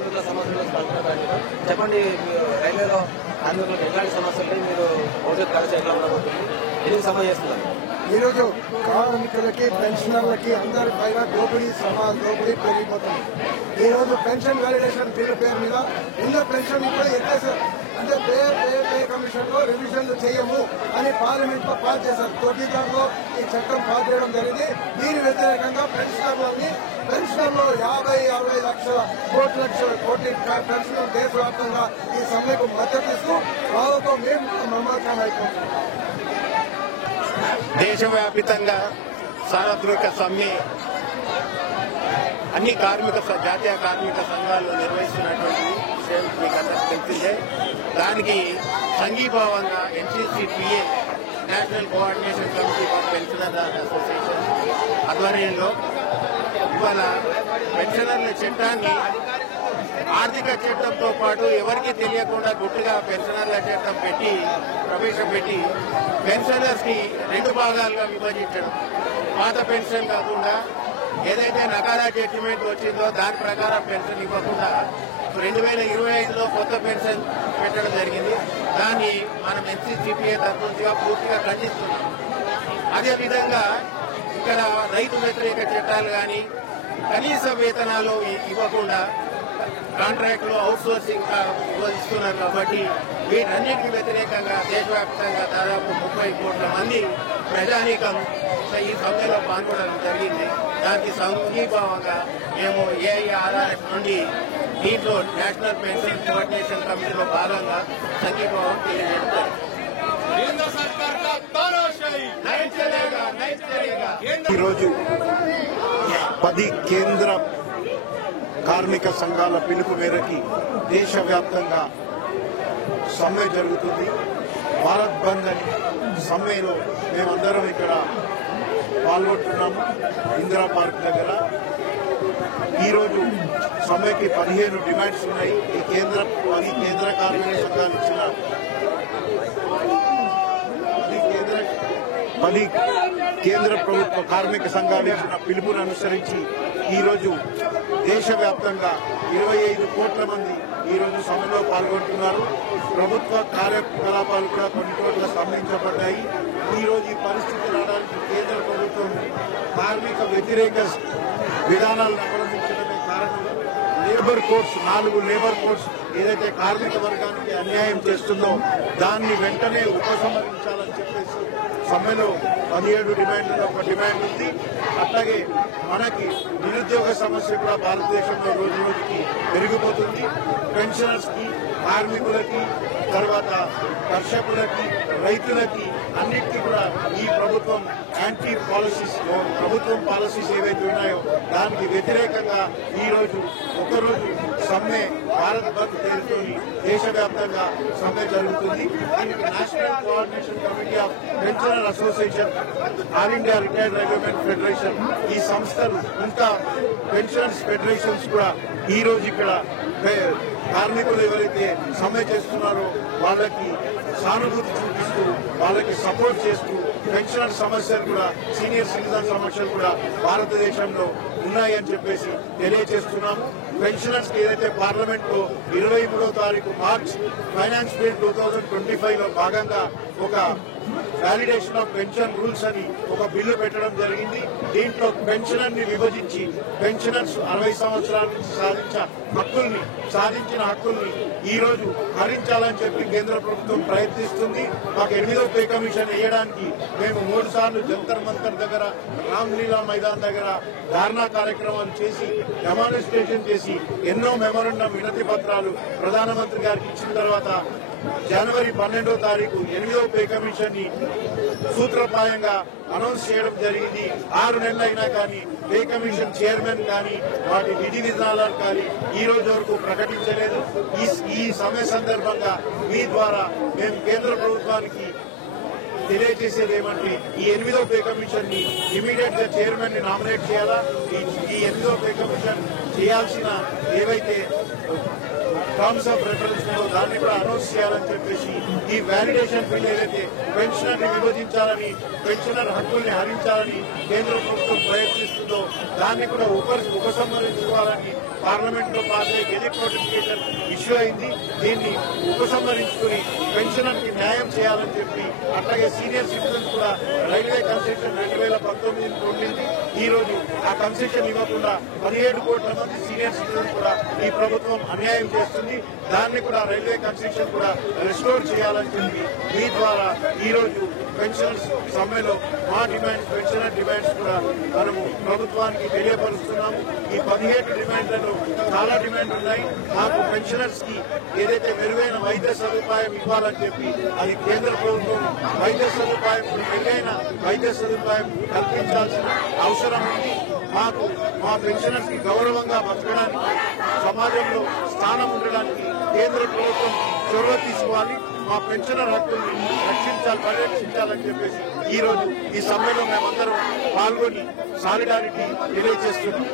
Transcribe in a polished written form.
కార్మికుల సమస్యలు స్పందించడానికి చెప్పండి. రైల్వేలో కార్మికులకు ఎలాంటి సమస్యలు మీరు భవిష్యత్ కార్యాచరణ ఎట్లా ఉండబోతుంది, ఎందుకు సమ్మె చేస్తున్నారు? ఈరోజు కార్మికులకి పెన్షనర్లకి అందరి పైన దోపిడీ దోపిడీ పెరిగిపోతుంది. ఈరోజు పెన్షన్ వ్యాలిడేషన్ బిల్లు పేరు మీద ఉన్న పెన్షన్ కూడా ఎత్తేసారు. అంటే పే కమిషన్ లో రివిజన్లు చేయము అని పార్లమెంట్ లో పాస్ చేశారు. తొట్టిదారులో ఈ చట్టం పాస్ చేయడం జరిగింది. దీని వ్యతిరేకంగా పెన్షనర్లు 50-60 లక్షల కోట్ల పెన్షనర్ దేశవ్యాప్తంగా ఈ సమ్మెకు మద్దతు ఇస్తూ వాళ్ళతో మేము మమేకం అయిపోతున్నాం. దేశవ్యాప్తంగా సార్వత్రిక సమ్మె అన్ని జాతీయ కార్మిక సంఘాలు నిర్వహిస్తున్నటువంటి విషయం మీకు అందరికీ తెలిసిందే. దానికి సంఘీభావంగా ఎన్సీసీపీఏ national coordination committee for pensioner association ఆధ్వర్యంలో ఇవాళ పెన్షనర్ల చట్టాన్ని ఆర్థిక చట్టంతో పాటు ఎవరికి తెలియకుండా గుట్టుగా పెన్షనర్ల చట్టం ప్రవేశపెట్టి పెన్షనర్స్ కి 2 భాగాలుగా విభజించడం. పాత పెన్షన్ కాకుండా ఏదైతే నగారా జడ్జిమెంట్ వచ్చిందో దాని ప్రకారం పెన్షన్ ఇవ్వకుండా 2025లో కొత్త పెన్షన్ పెట్టడం జరిగింది. దాన్ని మనం ఎన్సీసీపీఏ తరఫుగా పూర్తిగా ఖండిస్తున్నాం. అదేవిధంగా ఇక్కడ రైతు వ్యతిరేక చట్టాలు కానీ కనీస వేతనాలు ఇవ్వకుండా కాంట్రాక్టులు అవుట్ సోర్సింగ్ ఇస్తున్నారు. కాబట్టి వీటన్నిటికీ వ్యతిరేకంగా దేశవ్యాప్తంగా దాదాపు 30 కోట్ల మంది ప్రజానీకం ఈ సమ్మెలో పాల్గొనడం జరిగింది. దానికి సంఘీభావంగా మేము ఏఐఆర్ఆర్ఎఫ్ నుండి దీంట్లో నేషనల్ పెన్షన్ కోఆర్డినేషన్ కమిటీలో భాగంగా సంఘీభావం తెలియజేస్తారు. ఈరోజు 10 కేంద్ర కార్మిక సంఘాల పిలుపు మేరకి దేశవ్యాప్తంగా సమ్మె జరుగుతుంది. భారత్ బంద్ అని సమ్మెలో మేమందరం ఇక్కడ పాల్గొంటున్నాము. ఇందిరా పార్క్ దగ్గర ఈరోజు సమ్మెకి 15 డిమాండ్స్ ఉన్నాయి. ఈ 10 కేంద్ర కార్మిక సంఘాలు ఇచ్చిన 10 కేంద్ర ప్రభుత్వ కార్మిక సంఘాలు ఇచ్చిన పిలుపును అనుసరించి ఈరోజు దేశవ్యాప్తంగా 25 కోట్ల మంది ఈరోజు సమ్మెలో పాల్గొంటున్నారు. ప్రభుత్వ కార్యకలాపాలు కూడా కొన్ని చోట్ల స్తంభించబడ్డాయి. ఈరోజు ఈ పరిస్థితి రావడానికి కేంద్ర ప్రభుత్వం కార్మిక వ్యతిరేక విధానాలను అవలంబించడమే కారణం. లేబర్ కోడ్స్ 4 లేబర్ కోడ్స్ ఏదైతే కార్మిక వర్గానికి అన్యాయం చేస్తుందో దాన్ని వెంటనే ఉపసంహరించాలని చెప్పేసి సమ్మెలో 17 డిమాండ్లలో ఒక డిమాండ్ ఉంది. అట్లాగే మనకి నిరుద్యోగ సమస్య కూడా భారతదేశంలో రోజు రోజుకి పెరిగిపోతుంది. పెన్షనర్స్ కి, కార్మికులకి, తర్వాత కర్షకులకి, రైతులకి అన్నిటికీ కూడా ఈ ప్రభుత్వం యాంటీ పాలసీస్ ప్రభుత్వం పాలసీస్ ఏవైతే ఉన్నాయో దానికి వ్యతిరేకంగా ఈరోజు ఒకరోజు సమ్మె భారత్ బంద్ పేరుతోని దేశవ్యాప్తంగా సమ్మె జరుగుతుంది. దీనికి national coordination committee of pensioner association, all India retired railwaymen federation, ఈ సంస్థలు ఇంకా పెన్షనర్స్ ఫెడరేషన్స్ కూడా ఈ రోజు ఇక్కడ కార్మికులు ఎవరైతే సమ్మె చేస్తున్నారో వాళ్ళకి సానుభూతి చూపిస్తూ వాళ్ళకి సపోర్ట్ చేస్తూ పెన్షనర్ సమస్యలు కూడా సీనియర్ సిటిజన్ సమస్యలు కూడా భారతదేశంలో ఉన్నాయని చెప్పేసి తెలియజేస్తున్నాము. పెన్షనర్స్ కి ఏదైతే పార్లమెంట్ లో 23వ తారీఖు మార్చ్ ఫైనాన్స్ బిల్ 2025 లో భాగంగా ఒక వ్యాలిడేషన్ ఆఫ్ పెన్షన్ రూల్స్ అని ఒక బిల్లు పెట్టడం జరిగింది. దీంట్లో పెన్షనర్ ని విభజించి పెన్షనర్స్ 60 సంవత్సరాల నుంచి సాధించిన హక్కుల్ని ఈ రోజు హరించాలని చెప్పి కేంద్ర ప్రభుత్వం ప్రయత్నిస్తుంది. మాకు 8వ పే కమిషన్ వేయడానికి మేము 3 సార్లు జంతర్ మంతర్ దగ్గర, రామ్లీలా మైదాన్ దగ్గర ధారణా కార్యక్రమాలు చేసి డెమాన్స్ట్రేషన్ చేసి ఎన్నో మెమోరండం వినతి పత్రాలు ప్రధానమంత్రి గారికి ఇచ్చిన తర్వాత జనవరి 12వ తారీఖు 8వ పే కమిషన్ ని సూత్రప్రాయంగా అనౌన్స్ చేయడం జరిగింది. 6 నెలలైనా కానీ పే కమిషన్ చైర్మన్ కానీ వాటి విధి విధానాలు కానీ ఈ రోజు వరకు ప్రకటించలేదు. ఈ సమ్మె సందర్భంగా మీ ద్వారా మేము కేంద్ర ప్రభుత్వానికి తెలియజేసేది ఏమంటే ఈ 8వ పే కమిషన్ ని ఇమీడియట్ గా చైర్మన్ ని నామినేట్ చేయాలా, ఈ 8వ పే కమిషన్ చేయాల్సిన ఏవైతే టర్మ్స్ ఆఫ్ రెఫరెన్స్ దాన్ని కూడా అనౌన్స్ చేయాలని చెప్పేసి ఈ వ్యాలిడేషన్ బిల్ ఏదైతే పెన్షనర్ ని విభజించాలని పెన్షనర్ హక్కుల్ని హరించాలని కేంద్ర ప్రభుత్వం ప్రయత్నిస్తుందో దాన్ని కూడా ఉపసంహరించుకోవాలని పార్లమెంట్ లో పాస్ అయ్యి గెజెట్ నోటిఫికేషన్ ఇష్యూ అయింది. దీన్ని ఉపసంహరించుకుని పెన్షనర్ కి న్యాయం చేయాలని చెప్పి అట్లాగే సీనియర్ సిటిజన్స్ కూడా రైల్వే కన్సెషన్ 2019 పొందింది. ఈ రోజు ఆ కన్సెషన్ ఇవ్వకుండా 17 కోట్ల మంది సీనియర్ సిటిజన్స్ కూడా ఈ ప్రభుత్వం అన్యాయం చేస్తుంది. దాన్ని కూడా రైల్వే కన్సెషన్ కూడా రెస్టోర్ చేయాలని చెప్పి మీ ద్వారా ఈ రోజు పెన్షనర్స్ సమ్మెలో మా డిమాండ్స్ పెన్షనర్ డిమాండ్స్ కూడా మనము ప్రభుత్వానికి తెలియపరుస్తున్నాము. ఈ 17 డిమాండ్లలో చాలా డిమాండ్లు ఉన్నాయి. మాకు పెన్షనర్స్ కి ఏదైతే మెరుగైన వైద్య సదుపాయం ఇవ్వాలని చెప్పి అది కేంద్ర ప్రభుత్వం వైద్య సదుపాయం మెరుగైన వైద్య సదుపాయం కల్పించాల్సిన అవసరం ఉంది. మాకు మా పెన్షనర్స్ కి గౌరవంగా బతకడానికి సమాజంలో స్థానం ఉండడానికి కేంద్ర ప్రభుత్వం చొరవ తీసుకోవాలి. మా పెన్షనర్ హక్కుల్ని పరిరక్షించాలని చెప్పేసి ఈ రోజు ఈ సమ్మెలో మేమందరం పాల్గొని సాలిడారిటీ తెలియజేస్తున్నాం.